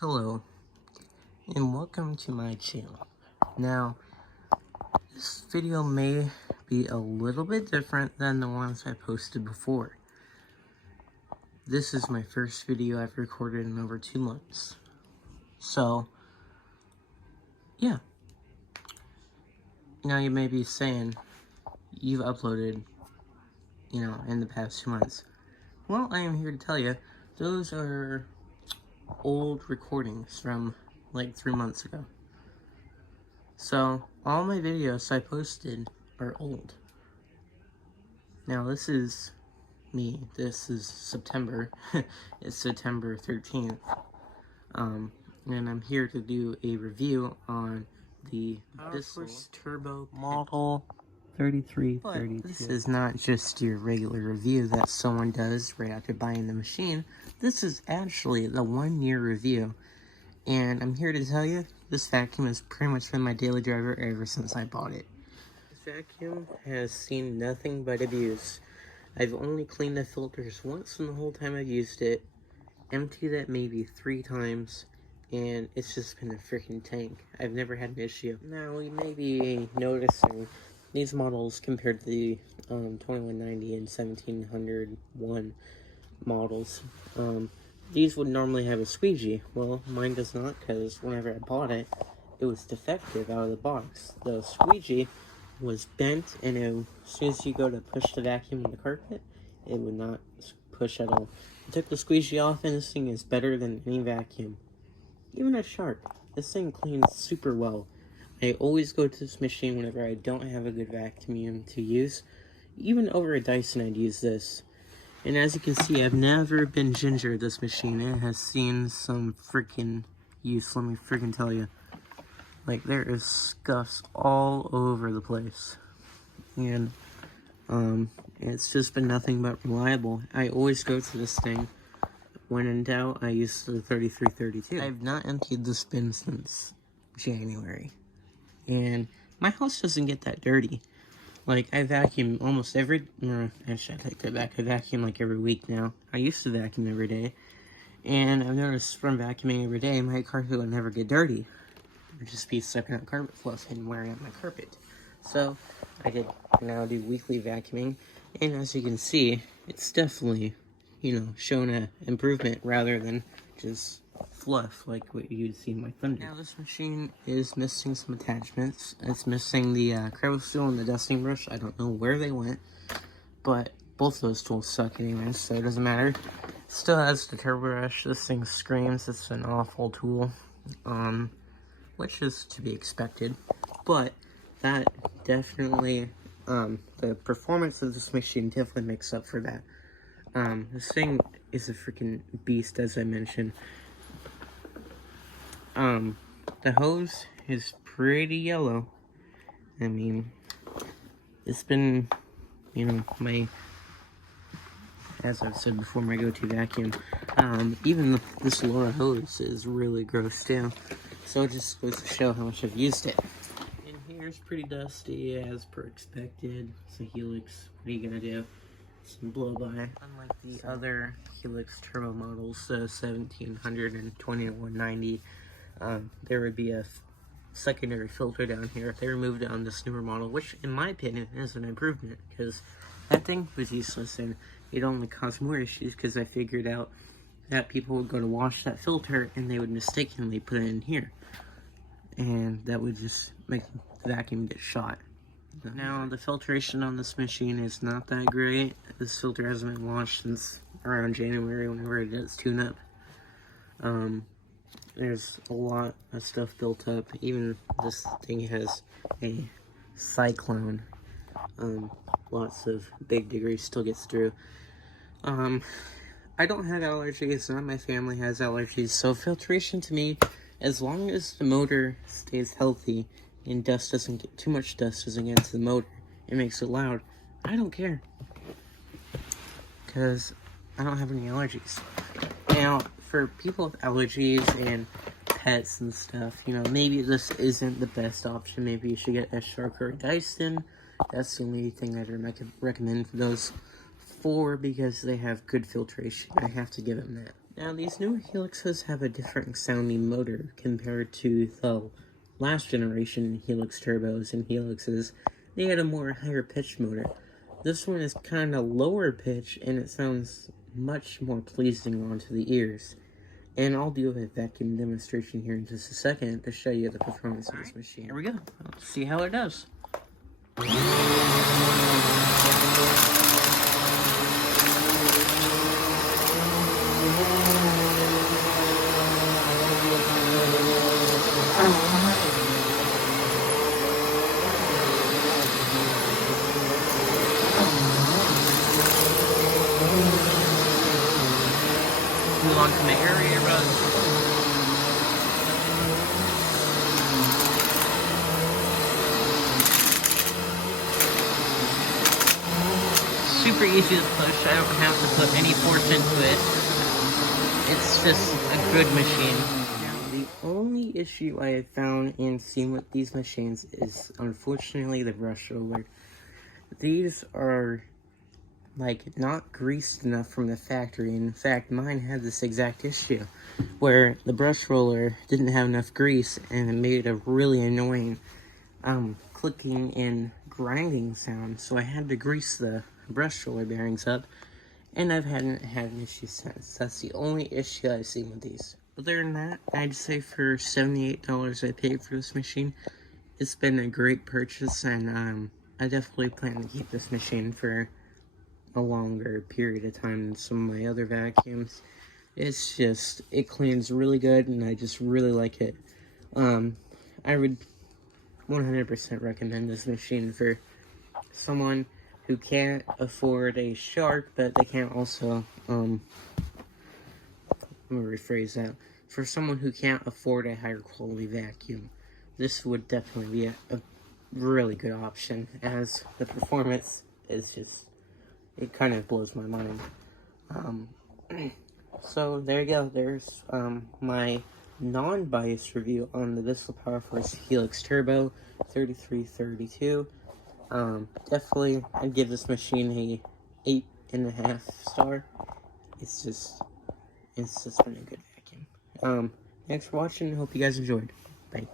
Hello, and welcome to my channel. Now, this video may be a little bit different than the ones I posted before. This is my first video I've recorded in over 2 months. So, yeah. Now you may be saying, you've uploaded, in the past 2 months. Well, I am here to tell you, those are old recordings from like 3 months ago. So, all my videos I posted are old. Now, this is me. This is September. It's September 13th. And I'm here to do a review on the Bissell Turbo Model 3332. But this is not just your regular review that someone does right after buying the machine. This is actually the 1-year review. And I'm here to tell you, this vacuum has pretty much been my daily driver ever since I bought it. This vacuum has seen nothing but abuse. I've only cleaned the filters once in the whole time I've used it, emptied it maybe 3 times, and it's just been a freaking tank. I've never had an issue. Now, you may be noticing these models compared to the 2190 and 1701 models. These would normally have a squeegee. Well, mine does not, because whenever I bought it, it was defective out of the box. The squeegee was bent, and as soon as you go to push the vacuum on the carpet, it would not push at all. I took the squeegee off, and this thing is better than any vacuum. Even a Shark. This thing cleans super well. I always go to this machine whenever I don't have a good vacuum to use. Even over a Dyson, I'd use this. And as you can see, I've never been gingered this machine. It has seen some freaking use, let me freaking tell you. Like, there is scuffs all over the place. And, it's just been nothing but reliable. I always go to this thing. When in doubt, I use the 3332. I've not emptied this bin since January. And my house doesn't get that dirty. Like, I vacuum almost every, actually, I take that back, I vacuum like every week now. I used to vacuum every day, and I've noticed from vacuuming every day, my carpet would never get dirty. It would just be sucking up carpet fluff and wearing out my carpet. So, I did now do weekly vacuuming, and as you can see, it's definitely, shown an improvement rather than just fluff like what you'd see in my Thunder. Now this machine is missing some attachments. It's missing the crevice tool and the dusting brush. I don't know where they went, but both of those tools suck anyways, so it doesn't matter. It still has the turbo brush. This thing screams. It's an awful tool, which is to be expected, but that definitely, the performance of this machine definitely makes up for that. This thing is a freaking beast, as I mentioned. The hose is pretty yellow. I mean, it's been, as I've said before, my go-to vacuum. Even this lower hose is really gross too. So it just goes to show how much I've used it. And here's pretty dusty, as per expected. It's a Helix. What are you gonna do? Some blow-by. Unlike the other Helix turbo models, the 1700 and 2190, there would be a secondary filter down here. They removed it on this newer model, which in my opinion is an improvement, because that thing was useless and it only caused more issues, because I figured out that people would go to wash that filter and they would mistakenly put it in here, and that would just make the vacuum get shot. Now, the filtration on this machine is not that great. This filter hasn't been washed since around January, whenever it does tune-up. There's a lot of stuff built up. Even this thing has a cyclone. Lots of big degrees still gets through. I don't have allergies. None of my family has allergies. So filtration to me, as long as the motor stays healthy and too much dust doesn't get into the motor, it makes it loud, I don't care. Because I don't have any allergies. Now, for people with allergies and pets and stuff, maybe this isn't the best option. Maybe you should get a Shark or a Dyson. That's the only thing I'd recommend for those 4, because they have good filtration. I have to give them that. Now, these newer Helixes have a different sounding motor compared to the last generation Helix turbos and Helixes. They had a more higher pitched motor. This one is kind of lower pitch, and it sounds much more pleasing onto the ears. And I'll do a vacuum demonstration here in just a second to show you the performance of this machine. Here we go. Let's see how it does. Move on to my area rug. Super easy to push. I don't have to put any force into it. It's just a good machine. Now, the only issue I have found in seeing with these machines is, unfortunately, the brush roller. These are like not greased enough from the factory. In fact, mine had this exact issue where the brush roller didn't have enough grease, and it made a really annoying clicking and grinding sound. So I had to grease the brush roller bearings up, and I've hadn't had an issue since. That's the only issue I've seen with these. Other than that, I'd say for $78 I paid for this machine, it's been a great purchase, and I definitely plan to keep this machine for a longer period of time than some of my other vacuums. It's just, it cleans really good, and I just really like it. I would 100% recommend this machine for someone who can't afford a Shark, but they can't also, let me rephrase that. For someone who can't afford a higher quality vacuum, this would definitely be a really good option, as the performance is just, it kind of blows my mind. So there you go. There's my non-biased review on the Bissell Powerforce Helix Turbo 3332. Definitely, I'd give this machine a 8.5 star. It's just been a good vacuum. Thanks for watching. Hope you guys enjoyed. Bye.